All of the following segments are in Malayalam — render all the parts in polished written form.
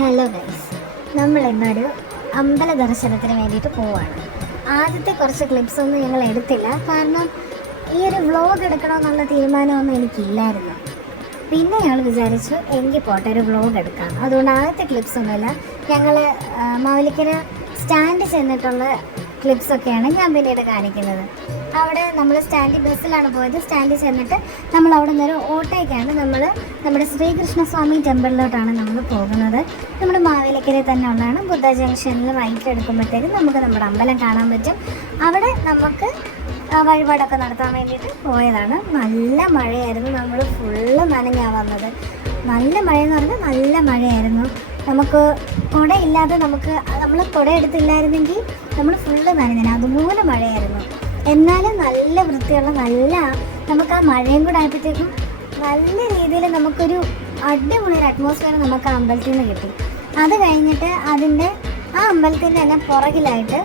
ഹലോ ഗൈസ്, നമ്മൾ ഇന്നൊരു അമ്പല ദർശനത്തിന് വേണ്ടിയിട്ട് പോവാണ്. ആദ്യത്തെ കുറച്ച് ക്ലിപ്സ് ഒന്നും ഞങ്ങൾ എടുത്തില്ല, കാരണം ഈ ഒരു വ്ളോഗ് എടുക്കണമെന്നുള്ള തീരുമാനമൊന്നും എനിക്കില്ലായിരുന്നു. പിന്നെ ഞങ്ങൾ വിചാരിച്ചു എങ്കിൽ പോട്ടെ ഒരു വ്ളോഗ് എടുക്കാം. അതുകൊണ്ട് ആദ്യത്തെ ക്ലിപ്സ് ഒന്നുമില്ല, ഞങ്ങൾ മാവേലിക്കര സ്റ്റാൻഡ് ചെന്നിട്ടുള്ള ക്ലിപ്സൊക്കെയാണ് ഞാൻ പിന്നീട് കാണിക്കുന്നത്. അവിടെ നമ്മൾ സ്റ്റാൻഡിൽ ബസ്സിലാണ് പോയത്. സ്റ്റാൻഡിൽ ചെന്നിട്ട് നമ്മൾ അവിടെ നിന്നൊരു ഓട്ടോയ്ക്കാണ് നമ്മുടെ ശ്രീകൃഷ്ണസ്വാമി ടെമ്പിളിലോട്ടാണ് നമ്മൾ പോകുന്നത്. നമ്മുടെ മാവേലിക്കരയിൽ തന്നെ ഉള്ളതാണ്. ബുദ്ധ ജംഗ്ഷനിൽ റൈറ്റ് എടുക്കുമ്പോഴത്തേക്കും നമുക്ക് നമ്മുടെ അമ്പലം കാണാൻ പറ്റും. അവിടെ നമുക്ക് വഴിപാടൊക്കെ നടത്താൻ വേണ്ടിയിട്ട് പോയതാണ്. നല്ല മഴയായിരുന്നു, നമ്മൾ ഫുള്ള് നനഞ്ഞാണ് വന്നത്. നല്ല മഴയെന്ന് പറഞ്ഞാൽ നല്ല മഴയായിരുന്നു. നമുക്ക് കുടയില്ലാതെ നമ്മൾ കുട എടുത്തില്ലായിരുന്നെങ്കിൽ നമ്മൾ ഫുള്ള് നനഞ്ഞാൽ അതുപോലെ മഴയായിരുന്നു. എന്നാലും നല്ല വൃത്തിയുള്ള നമുക്ക് ആ മഴയും കൂടെ ആയപ്പോഴത്തേക്കും നല്ല രീതിയിൽ നമുക്കൊരു അടിപൊളി ഒരു അറ്റ്മോസ്ഫിയർ നമുക്ക് ആ അമ്പലത്തിൽ നിന്ന് കിട്ടി. അത് കഴിഞ്ഞിട്ട് ആ അമ്പലത്തിൻ്റെ തന്നെ പുറകിലായിട്ട്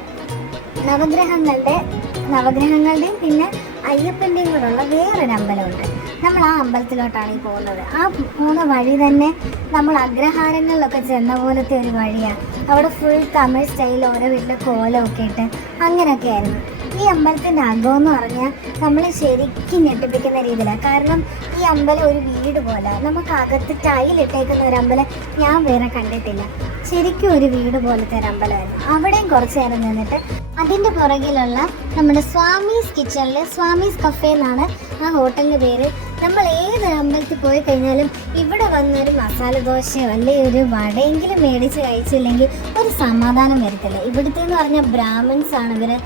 നവഗ്രഹങ്ങളുടെയും പിന്നെ അയ്യപ്പൻ്റെയും കൂടെയുള്ള വേറൊരു അമ്പലമുണ്ട്. നമ്മൾ ആ അമ്പലത്തിലോട്ടാണ് ഈ പോകുന്നത്. ആ പോകുന്ന വഴി തന്നെ നമ്മൾ അഗ്രഹാരങ്ങളിലൊക്കെ ചെന്ന പോലത്തെ ഒരു വഴിയാണ്. അവിടെ ഫുൾ തമിഴ് സ്റ്റൈൽ ഓരോ വീട്ടിലെ കോലമൊക്കെ ഇട്ട് അങ്ങനെയൊക്കെ ആയിരുന്നു. ഈ അമ്പലത്തിൻ്റെ അകമെന്ന് പറഞ്ഞാൽ നമ്മളെ ശരിക്കും ഞെട്ടിപ്പിക്കുന്ന രീതിയിലാണ്. കാരണം ഈ അമ്പലം ഒരു വീട് പോലെ, നമുക്ക് അകത്ത് ടൈലിട്ടേക്കുന്ന ഒരു അമ്പലം ഞാൻ വേറെ കണ്ടിട്ടില്ല. ശരിക്കും ഒരു വീട് പോലത്തെ ഒരു അമ്പലമായിരുന്നു. അവിടെയും കുറച്ച് നേരം നിന്നിട്ട് അതിൻ്റെ പുറകിലുള്ള നമ്മുടെ സ്വാമീസ് കിച്ചണിൽ, സ്വാമീസ് കഫേ എന്നാണ് ആ ഹോട്ടലിൻ്റെ പേര്. നമ്മൾ ഏത് അമ്പലത്തിൽ പോയി കഴിഞ്ഞാലും ഇവിടെ വന്നൊരു മസാല ദോശയോ അല്ലെങ്കിൽ ഒരു വടയെങ്കിലും മേടിച്ച് കഴിച്ചില്ലെങ്കിൽ ഒരു സമാധാനം വരത്തില്ല. ഇവിടുത്തെ എന്ന് പറഞ്ഞാൽ ബ്രാഹ്മിൻസ് ആണ്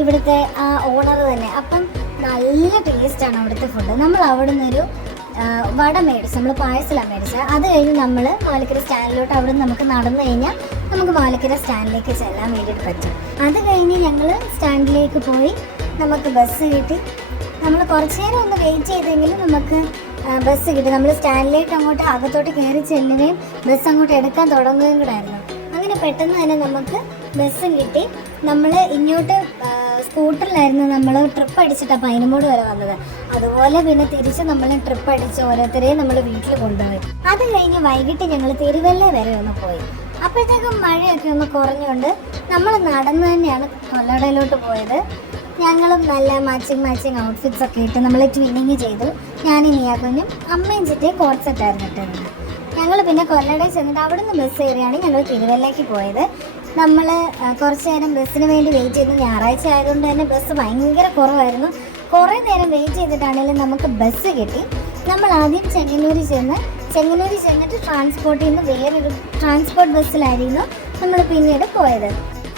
ഇവിടുത്തെ ആ ഓണർ തന്നെ. അപ്പം നല്ല ടേസ്റ്റാണ് അവിടുത്തെ ഫുഡ്. നമ്മൾ അവിടെ നിന്നൊരു വട മേടിച്ച്, നമ്മൾ പാഴ്സലാണ് മേടിച്ചത്. അത് കഴിഞ്ഞ് നമ്മൾ മാവേലിക്കര സ്റ്റാൻഡിലോട്ട് അവിടെ നിന്ന് നമുക്ക് നടന്നു കഴിഞ്ഞാൽ നമുക്ക് മാവേലിക്കര സ്റ്റാൻഡിലേക്ക് ചെല്ലാൻ വേണ്ടിയിട്ട് പറ്റും. അത് കഴിഞ്ഞ് ഞങ്ങൾ സ്റ്റാൻഡിലേക്ക് പോയി, നമുക്ക് ബസ് കിട്ടി. നമ്മൾ കുറച്ച് നേരം ഒന്ന് വെയിറ്റ് ചെയ്തെങ്കിലും നമുക്ക് ബസ് കിട്ടി. നമ്മൾ സ്റ്റാൻഡിലേക്ക് അങ്ങോട്ട് അകത്തോട്ട് കയറി ചെല്ലുകയും ബസ് അങ്ങോട്ട് എടുക്കാൻ തുടങ്ങുകയും കൂടെ ആയിരുന്നു. അങ്ങനെ പെട്ടെന്ന് തന്നെ നമുക്ക് ബസ്സും കിട്ടി. നമ്മൾ ഇങ്ങോട്ട് സ്കൂട്ടറിലായിരുന്നു നമ്മൾ ട്രിപ്പ് അടിച്ചിട്ട് പൈനമൂട് വരെ വന്നത്. അതുപോലെ പിന്നെ തിരിച്ച് നമ്മൾ ട്രിപ്പ് അടിച്ച് ഓരോരുത്തരെയും നമ്മൾ വീട്ടിൽ കൊണ്ടുപോയി. അത് കഴിഞ്ഞ് വൈകിട്ട് ഞങ്ങൾ തിരുവല്ല വരെ ഒന്ന് പോയി. അപ്പോഴത്തേക്കും മഴയൊക്കെ ഒന്ന് കുറഞ്ഞുകൊണ്ട് നമ്മൾ നടന്ന് തന്നെയാണ് കൊല്ലടയിലോട്ട് പോയത്. ഞങ്ങളും നല്ല മാച്ചിങ് ഔട്ട്ഫിറ്റ്സ് ഒക്കെ ഇട്ട് നമ്മൾ ട്വിന്നിങ് ചെയ്തു. ഞാനും നീയാക്കുഞ്ഞും അമ്മയും ചിറ്റയും കോട്ട് സെറ്റായിരുന്നു ഇട്ടിരുന്നത്. ഞങ്ങൾ പിന്നെ കൊല്ലടയിൽ ചെന്നിട്ട് അവിടെ നിന്ന് ബസ് കയറിയാണ് ഞങ്ങൾ തിരുവല്ലയ്ക്ക് പോയത്. നമ്മൾ കുറച്ച് നേരം ബസ്സിന് വേണ്ടി വെയിറ്റ് ചെയ്തു. ഞായറാഴ്ച ആയതുകൊണ്ട് തന്നെ ബസ് ഭയങ്കര കുറവായിരുന്നു. കുറേ നേരം വെയിറ്റ് ചെയ്തിട്ടാണെങ്കിലും നമുക്ക് ബസ് കിട്ടി. നമ്മൾ ആദ്യം ചെങ്ങന്നൂരിൽ ചെന്നിട്ട് ട്രാൻസ്പോർട്ടിൽ നിന്ന് വേറൊരു ട്രാൻസ്പോർട്ട് ബസ്സിലായിരുന്നു നമ്മൾ പിന്നീട് പോയത്.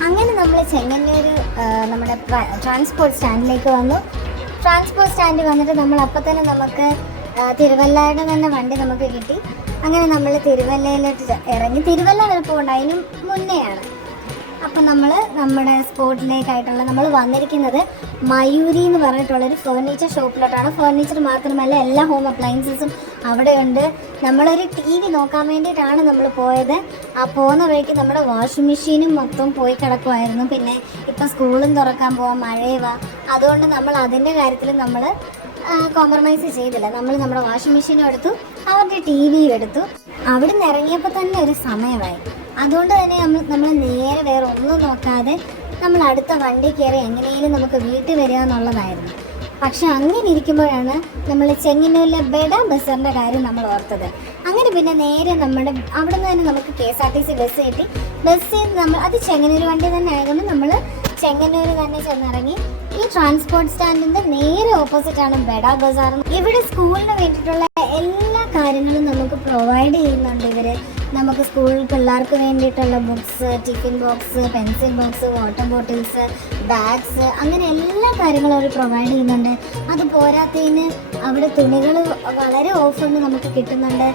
അങ്ങനെ നമ്മൾ ചെങ്ങന്നൂർ നമ്മുടെ ട്രാൻസ്പോർട്ട് സ്റ്റാൻഡിലേക്ക് വന്നു. ട്രാൻസ്പോർട്ട് സ്റ്റാൻഡിൽ വന്നിട്ട് നമ്മൾ അപ്പം തന്നെ നമുക്ക് തിരുവല്ലയുടെ തന്നെ വണ്ടി നമുക്ക് കിട്ടി. അങ്ങനെ നമ്മൾ തിരുവല്ലയിലോട്ട് ഇറങ്ങി. തിരുവല്ല വരെ പോകണ്ട, അതിനും മുന്നെയാണ്. അപ്പം നമ്മൾ നമ്മുടെ സ്പോട്ടിലേക്കായിട്ടുള്ള നമ്മൾ വന്നിരിക്കുന്നത് മയൂരി എന്ന് പറഞ്ഞിട്ടുള്ളൊരു ഫേർണിച്ചർ ഷോപ്പിലോട്ടാണ്. ഫേർണിച്ചർ മാത്രമല്ല എല്ലാ ഹോം അപ്ലയൻസസും അവിടെയുണ്ട്. നമ്മളൊരു TV നോക്കാൻ വേണ്ടിയിട്ടാണ് നമ്മൾ പോയത്. ആ പോകുന്ന വഴിക്ക് നമ്മുടെ വാഷിംഗ് മെഷീനും മൊത്തം പോയി കിടക്കുമായിരുന്നു. പിന്നെ ഇപ്പം സ്കൂളും തുറക്കാൻ പോകാൻ മഴയുവാ, അതുകൊണ്ട് നമ്മൾ അതിൻ്റെ കാര്യത്തിൽ നമ്മൾ കോംപ്രമൈസ് ചെയ്തില്ല. നമ്മൾ നമ്മുടെ വാഷിംഗ് മെഷീനും എടുത്തു, അവരുടെ TVയും എടുത്തു. അവിടെ നിന്ന് ഇറങ്ങിയപ്പോൾ തന്നെ ഒരു സമയമായി. അതുകൊണ്ട് തന്നെ നമ്മൾ നേരെ വേറെ ഒന്നും നോക്കാതെ നമ്മൾ അടുത്ത വണ്ടി കയറി എങ്ങനെയും നമുക്ക് വീട്ടിൽ വരിക എന്നുള്ളതായിരുന്നു. പക്ഷെ അങ്ങനെ ഇരിക്കുമ്പോഴാണ് നമ്മൾ ചെങ്ങന്നൂരിലെ ബെഡ ബസ്സിൻ്റെ കാര്യം നമ്മൾ ഓർത്തത്. അങ്ങനെ പിന്നെ നേരെ അവിടെ നിന്ന് തന്നെ നമുക്ക് KSRTC ബസ് കിട്ടി. ബസ്സിൽ അത് ചെങ്ങന്നൂർ വണ്ടി തന്നെ ആയതുകൊണ്ട് നമ്മൾ ചെങ്ങന്നൂർ തന്നെ ചെന്നിറങ്ങി. ഈ ട്രാൻസ്പോർട്ട് സ്റ്റാൻഡിൻ്റെ നേരെ ഓപ്പോസിറ്റാണ് ബെഡ ബസാർ. ഇവിടെ സ്കൂളിന് വേണ്ടിയിട്ടുള്ള എല്ലാ കാര്യങ്ങളും നമുക്ക് പ്രൊവൈഡ് ചെയ്യുന്നുണ്ട് ഇവർ. നമുക്ക് സ്കൂൾ പിള്ളേർക്ക് വേണ്ടിയിട്ടുള്ള books, tiffin box, pencil box, water bottles, bags, അങ്ങനെ എല്ലാ കാര്യങ്ങളും അവർ പ്രൊവൈഡ് ചെയ്യുന്നുണ്ട്. അത് പോരാത്തതിന് അവിടെ തുണികൾ വളരെ ഓഫറിന് നമുക്ക് കിട്ടുന്നുണ്ട്.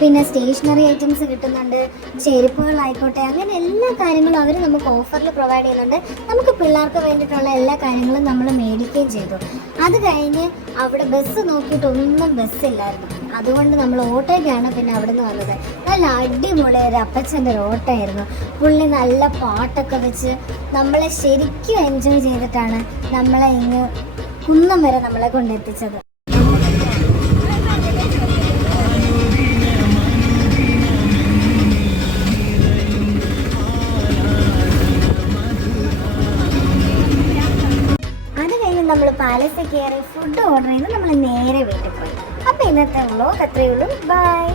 പിന്നെ സ്റ്റേഷനറി ഐറ്റംസ് കിട്ടുന്നുണ്ട്, ചെരുപ്പുകളായിക്കോട്ടെ, അങ്ങനെ എല്ലാ കാര്യങ്ങളും അവർ നമുക്ക് ഓഫറിൽ പ്രൊവൈഡ് ചെയ്യുന്നുണ്ട്. നമുക്ക് പിള്ളേർക്ക് വേണ്ടിയിട്ടുള്ള എല്ലാ കാര്യങ്ങളും നമ്മൾ മേടിക്കുകയും ചെയ്തു. അത് കഴിഞ്ഞ് അവിടെ ബസ് നോക്കിയിട്ടൊന്നും ബസ്സില്ലായിരുന്നു. അതുകൊണ്ട് നമ്മൾ ഓട്ടോയ്ക്കാണ് പിന്നെ അവിടെ നിന്ന് വന്നത്. നല്ല അടിപൊളി ഒരു അപ്പച്ചൻ്റെ ഒരു ഓട്ടമായിരുന്നു. പുള്ളി നല്ല പാട്ടൊക്കെ വെച്ച് നമ്മളെ ശരിക്കും എൻജോയ് ചെയ്തിട്ടാണ് നമ്മളെ ഇങ്ങ് കുന്നം വരെ നമ്മളെ കൊണ്ടെത്തിച്ചത്. നമ്മൾ പാലസിൽ കയറി ഫുഡ് ഓർഡർ ചെയ്ത് നമ്മൾ നേരെ വീട്ടിൽ പോയി. അപ്പോൾ ഇന്നത്തെ വ്ലോഗ് അത്രയേ ഉള്ളൂ. ബൈ.